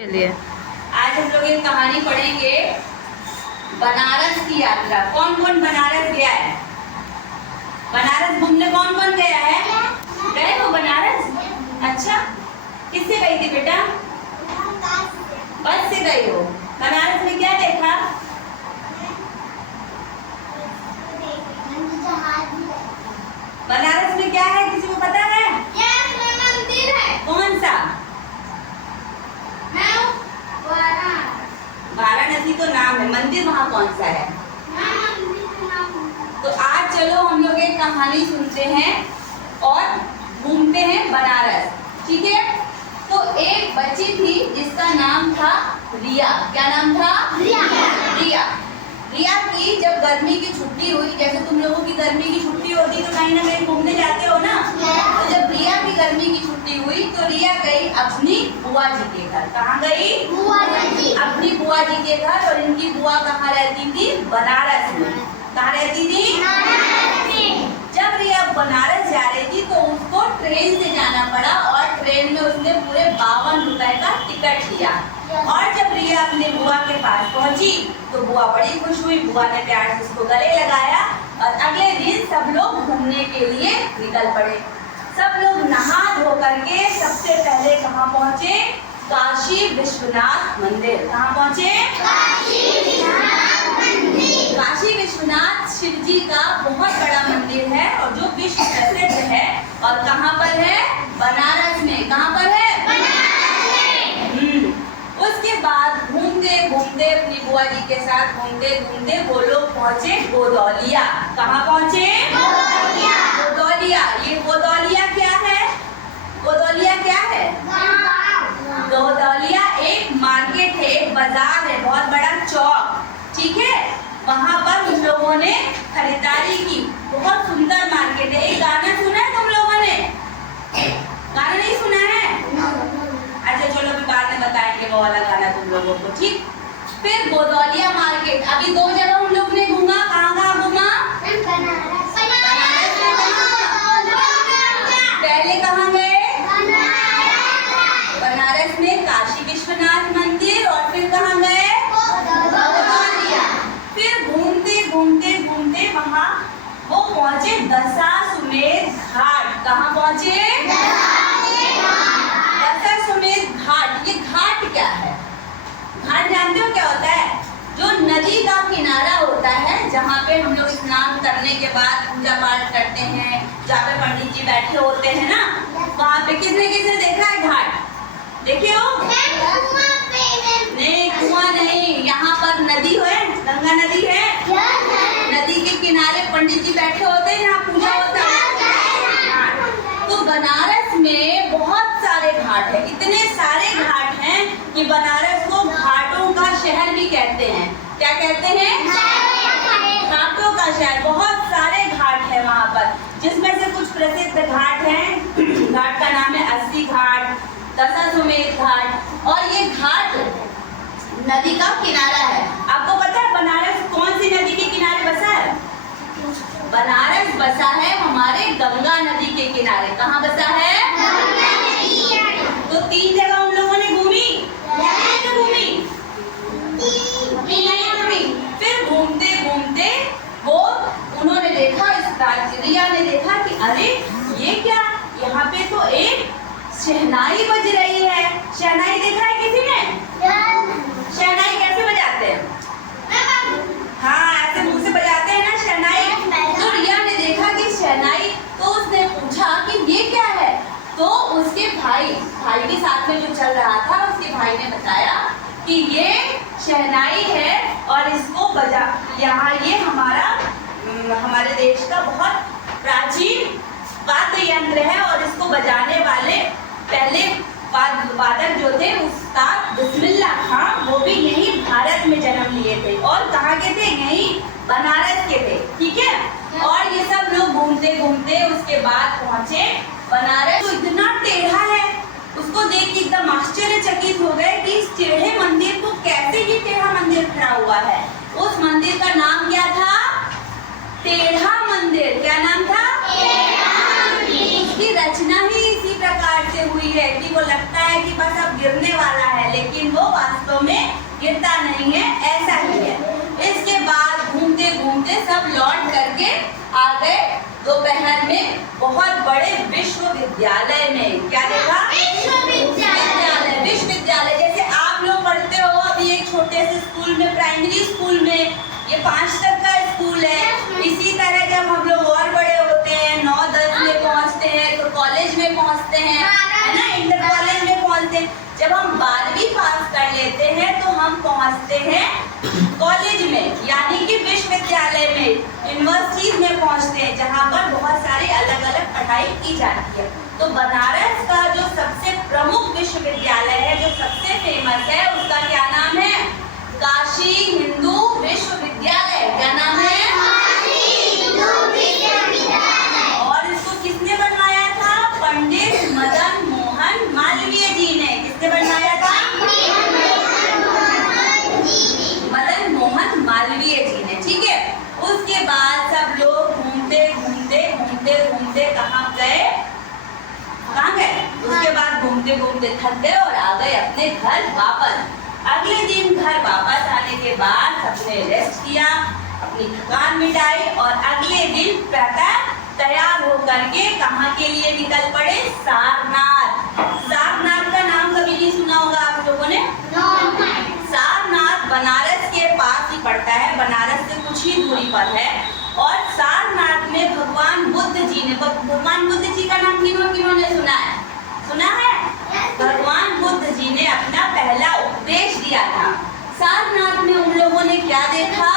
चलिए आज हम लोग एक कहानी पढ़ेंगे बनारस की यात्रा। कौन कौन बनारस गया है? बनारस घूमने कौन कौन गया है? गए हो बनारस? अच्छा, किससे गई थी बेटा? बस से गई हो। बनारस में क्या देखा? बनारस में क्या है, किसी को पता है? मंदिर है। कौन सा? वाराणसी तो नाम है, मंदिर वहाँ कौन सा है? तो आज चलो हम लोग एक कहानी सुनते हैं और घूमते हैं बनारस, ठीक है? तो एक बच्ची थी जिसका नाम था रिया। क्या नाम था? रिया। रिया की जब गर्मी की छुट्टी हुई, जैसे तुम लोगों की गर्मी की छुट्टी होती तो कहीं ना कहीं घूमने जाते हो ना, तो जब रिया की गर्मी की छुट्टी हुई तो रिया गई अपनी बुआ जी के घर। कहाँ गई? अपनी बुआ जी के घर। और इनकी बुआ कहाँ रहती थी? बनारस में। कहाँ रहती थी? जब रिया बनारस जा रही थी तो उसको ट्रेन से जाना पड़ा और ट्रेन में उसने पूरे 52 रुपए का टिकट लिया। और जब रिया अपने बुआ के पास पहुंची तो बुआ बड़ी खुश हुई। बुआ ने प्यार से उसको गले लगाया और अगले दिन सब लोग घूमने के लिए निकल पड़े। सब लोग नहा धो करके सबसे पहले कहाँ पहुंचे? काशी विश्वनाथ मंदिर। कहाँ पहुंचे? काशी विश्वनाथ शिव जी का बहुत बड़ा मंदिर है और जो विश्व प्रसिद्ध है। और कहाँ पर है? बनारस में। कहाँ पर है? उसके बाद घूमते घूमते अपनी बुआ जी के साथ घूमते घूमते वो लोग पहुंचे गोदौलिया। कहाँ पहुंचे? गोदौलिया। ये गोदौलिया क्या है? गोदौलिया क्या है? गोदौलिया एक मार्केट है, एक बाजार है, बहुत बड़ा चौक, ठीक है? वहाँ पर उन लोगों ने खरीदारी की। बहुत सुंदर मार्केट है। एक गाना सुना है तुम लोगों ने? गाना नहीं सुना है? अच्छा चलो अभी बाद में बताएंगे वो वाला गाना तुम लोगों को, ठीक? फिर गोदौलिया मार्केट। अभी 2 जगह हम लोग ने घूमा। कहाँ कहाँ घूमा? पहले कहाँ गए? बनारस में काशी विश्वनाथ मंदिर। और फिर कहाँ गए? गोदौलिया। फिर घूमते घूमते घूमते वहाँ वो पहुँचे दशाश्वमेध घाट। कहाँ पहुँचे? दशाश्वमेध घाट। ये घाट क्या है? घाट जानते हो क्या होता है? जो नदी का किनारा होता है, जहाँ पे हम लोग स्नान करने के बाद पूजा पाठ करते हैं, जहाँ पे पंडित जी बैठे होते हैं ना, वहाँ पे किसने किसने देखा है घाट? देखे हो? नहीं, कुआं नहीं। यहाँ पर नदी है, गंगा नदी है। नदी के किनारे पंडित जी बैठे होते हैं, जहाँ पूजा होता है। तो बनारस में बहुत सारे घाट हैं। इतने सारे घाट हैं कि बनारस को घाटों का शहर भी कहते हैं। क्या कहते हैं? घाटों का शहर। बहुत सारे घाट है वहाँ पर, जिसमें से कुछ प्रसिद्ध घाट हैं। घाट का नाम है अस्सी घाट, दशाश्वमेध घाट। और ये घाट नदी का किनारा है। आपको पता है बनारस कौन सी नदी के किनारे बसा है? बनारस बसा है हमारे गंगा नदी के किनारे। कहाँ बसा है? तो 3 जगह उन लोगों ने घूमी। फिर घूमते घूमते वो उन्होंने देखा, रिया ने देखा कि अरे ये क्या, यहाँ पे तो एक शहनाई बज रही है। शहनाई देखा है किसी ने? शहनाई कैसे बजाते हैं? हाँ, ऐसे मुंह से बजाते हैं ना शहनाई। तो रिया ने देखा कि शहनाई, तो उसने पूछा कि ये क्या है? तो उसके भाई के साथ में जो चल रहा था, उसके भाई ने बताया कि ये शहनाई है और इसको बजा, यहाँ ये हमारे देश का बहुत प्राचीन वाद्य यंत्र है और इसको बजाने वाले पहले वादक जो थे उस्ताद बिस्मिल्लाह खां, वो भी यहीं भारत में जन्म लिए थे। और कहाँ के थे? यहीं बनारस के थे, ठीक है? और ये सब लोग घूमते घूमते उसके बाद पहुंचे बनारस। तो इतना टेढ़ा है, उसको देख के एकदम आश्चर्यचकित हो गए कि इस टेढ़े मंदिर को कैसे ये टेढ़ा मंदिर खड़ा हुआ है। उस मंदिर का नाम क्या था? टेढ़ा मंदिर। क्या नाम था? उसकी रचना ही इसी प्रकार से हुई है कि वो लगता है कि बस अब गिरने वाला है, लेकिन वो आ गए दोपहर में बहुत बड़े विश्वविद्यालय में। क्या देखा? विश्वविद्यालय। जैसे आप लोग पढ़ते हो अभी एक छोटे से स्कूल में, प्राइमरी स्कूल में, ये 5 तक का स्कूल है। इसी तरह जब हम लोग और बड़े होते हैं, 9-10 में पहुंचते हैं तो कॉलेज में पहुंचते हैं, है ना, इंटर कॉलेज में पहुंचते हैं। जब हम 12वीं पास कर लेते हैं तो हम पहुंचते हैं कॉलेज में, यानी कि विश्वविद्यालय में, यूनिवर्सिटीज में पहुंचते हैं, जहां पर बहुत सारी अलग अलग पढ़ाई की जाती है। तो बनारस का जो सबसे प्रमुख विश्वविद्यालय है, जो सबसे फेमस है, उसका क्या नाम है? काशी हिंदू विश्वविद्यालय। क्या नाम है? और इसको किसने बनवाया था? पंडित मदन मोहन मालवीय जी ने। किसने बनवाया था? मदन मोहन मालवीय जी ने। ठीक है, उसके बाद सब लोग घूमते घूमते घूमते घूमते कहाँ गए? कहाँ गए? उसके बाद घूमते घूमते थक गए और आ गए अपने घर वापस। अगले दिन घर वापस आने के बाद सबने रेस्ट किया, अपनी थकान मिटाई और अगले दिन प्रातः तैयार होकर के कहाँ के लिए निकल पड़े? सारनाथ। सारनाथ का नाम कभी नहीं सुना होगा आप लोगों ने? सारनाथ बनारस के पास ही पड़ता है, बनारस से कुछ ही दूरी पर है। और सारनाथ में भगवान बुद्ध जी ने, भगवान बुद्ध जी का नाम किन्हों ने सुना है? सुना है? भगवान बुद्ध जी ने अपना पहला उपदेश दिया था। सारनाथ में उन लोगों ने क्या देखा?